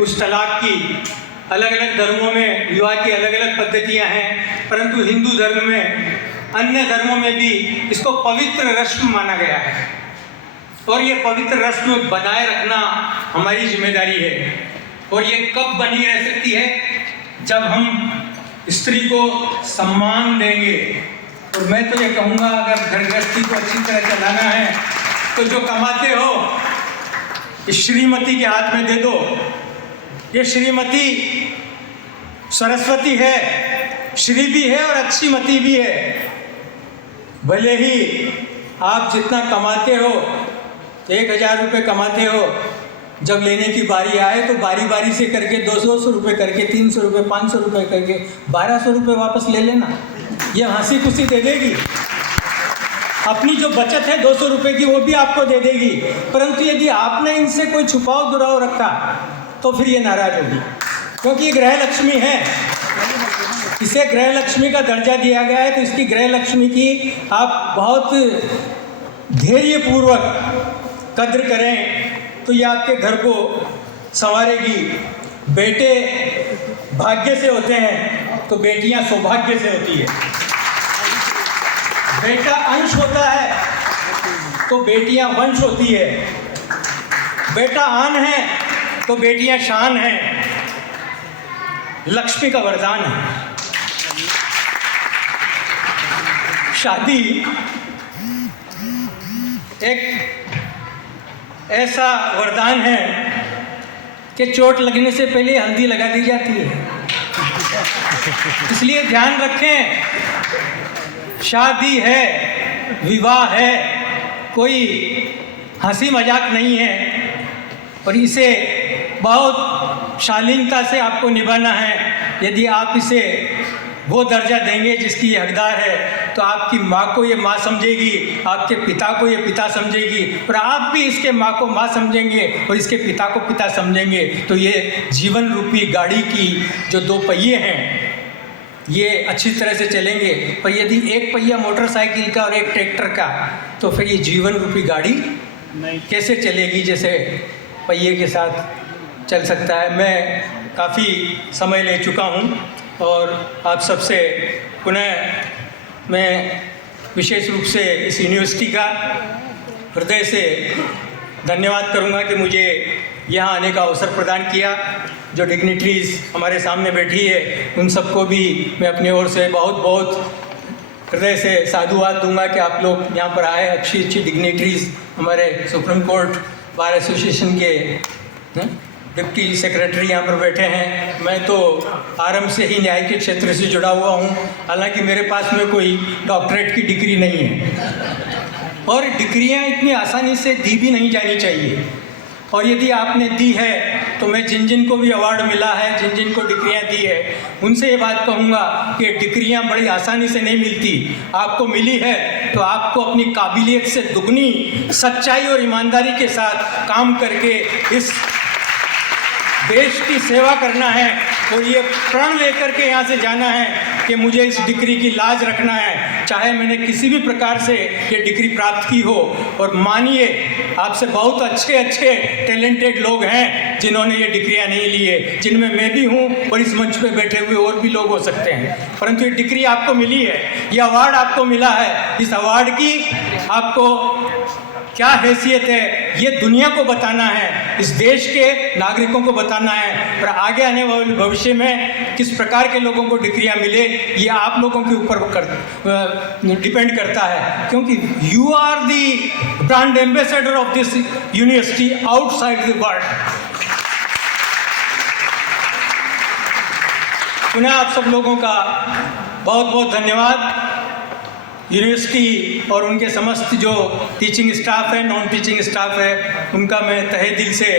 उस तलाक की। अलग अलग धर्मों में विवाह की अलग अलग पद्धतियां हैं, परंतु हिंदू धर्म में, अन्य धर्मों में भी इसको पवित्र रस्म माना गया है और ये पवित्र रस्म बनाए रखना हमारी जिम्मेदारी है। और ये कब बनी रह सकती है? जब हम स्त्री को सम्मान देंगे। और मैं तो ये कहूँगा, अगर घर गृहस्थी को अच्छी तरह चलाना है तो जो कमाते हो इस श्रीमती के हाथ में दे दो। ये श्रीमती सरस्वती है, श्री भी है और अच्छी मती भी है। भले ही आप जितना कमाते हो, 1000 रुपये कमाते हो, जब लेने की बारी आए तो बारी बारी से करके 200 रुपये करके, 300 रुपये, 500 रुपये करके 1200 रुपये वापस ले लेना। ये हंसी खुशी दे देगी। अपनी जो बचत है 200 रुपये की, वो भी आपको दे देगी। परंतु यदि आपने इनसे कोई छुपाव दुराव रखा तो फिर ये नाराज होगी, क्योंकि ये गृह लक्ष्मी है। इसे गृह लक्ष्मी का दर्जा दिया गया है, तो इसकी गृह लक्ष्मी की आप बहुत धैर्यपूर्वक कद्र करें तो ये आपके घर को संवारेगी। बेटे भाग्य से होते हैं तो बेटियां सौभाग्य से होती है। बेटा अंश होता है तो बेटियां वंश होती है। बेटा आन है तो बेटियां शान हैं। लक्ष्मी का वरदान है। शादी एक ऐसा वरदान है कि चोट लगने से पहले हल्दी लगा दी जाती है। इसलिए ध्यान रखें, शादी है, विवाह है, कोई हंसी मजाक नहीं है और इसे बहुत शालीनता से आपको निभाना है। यदि आप इसे वो दर्जा देंगे जिसकी ये हकदार है तो आपकी माँ को ये माँ समझेगी, आपके पिता को ये पिता समझेगी और आप भी इसके माँ को माँ समझेंगे और इसके पिता को पिता समझेंगे। तो ये जीवन रूपी गाड़ी की जो 2 पहिए हैं ये अच्छी तरह से चलेंगे। पर यदि एक पहिया मोटरसाइकिल का और एक ट्रैक्टर का, तो फिर ये जीवन रूपी गाड़ी कैसे चलेगी जैसे पहिए के साथ चल सकता है। मैं काफ़ी समय ले चुका हूँ और आप सबसे पुनः मैं विशेष रूप से इस यूनिवर्सिटी का हृदय से धन्यवाद करूंगा कि मुझे यहाँ आने का अवसर प्रदान किया। जो डिग्निटरीज़ हमारे सामने बैठी है उन सबको भी मैं अपनी ओर से बहुत बहुत हृदय से साधुवाद दूंगा कि आप लोग यहाँ पर आए। अच्छी अच्छी डिग्निटरीज़ हमारे सुप्रीम कोर्ट बार एसोसिएशन के डिप्टी सेक्रेटरी यहाँ पर बैठे हैं। मैं तो आरंभ से ही न्याय के क्षेत्र से जुड़ा हुआ हूँ, हालांकि मेरे पास में कोई डॉक्टरेट की डिग्री नहीं है और डिग्रियाँ इतनी आसानी से दी भी नहीं जानी चाहिए। और यदि आपने दी है तो मैं जिन जिन को भी अवार्ड मिला है, जिन जिन को डिग्रियाँ दी है, उनसे ये बात कहूँगा कि डिग्रियाँ बड़ी आसानी से नहीं मिलती। आपको मिली है तो आपको अपनी काबिलियत से दुगनी सच्चाई और ईमानदारी के साथ काम करके इस देश की सेवा करना है और ये प्रण लेकर के यहाँ से जाना है कि मुझे इस डिग्री की लाज रखना है, चाहे मैंने किसी भी प्रकार से ये डिग्री प्राप्त की हो। और मानिए, आपसे बहुत अच्छे अच्छे टैलेंटेड लोग हैं जिन्होंने ये डिग्रियाँ नहीं ली है, जिनमें मैं भी हूँ और इस मंच पे बैठे हुए और भी लोग हो सकते हैं। परंतु ये डिग्री आपको मिली है, ये अवार्ड आपको मिला है। इस अवार्ड की आपको क्या हैसियत है ये दुनिया को बताना है, इस देश के नागरिकों को बताना है। और आगे आने वाले भविष्य में किस प्रकार के लोगों को डिग्रियां मिले ये आप लोगों के ऊपर डिपेंड करता है, क्योंकि you are the brand ambassador of this university outside the world. पुनः आप सब लोगों का बहुत बहुत धन्यवाद। यूनिवर्सिटी और उनके समस्त जो टीचिंग स्टाफ है, नॉन टीचिंग स्टाफ है, उनका मैं तहे दिल से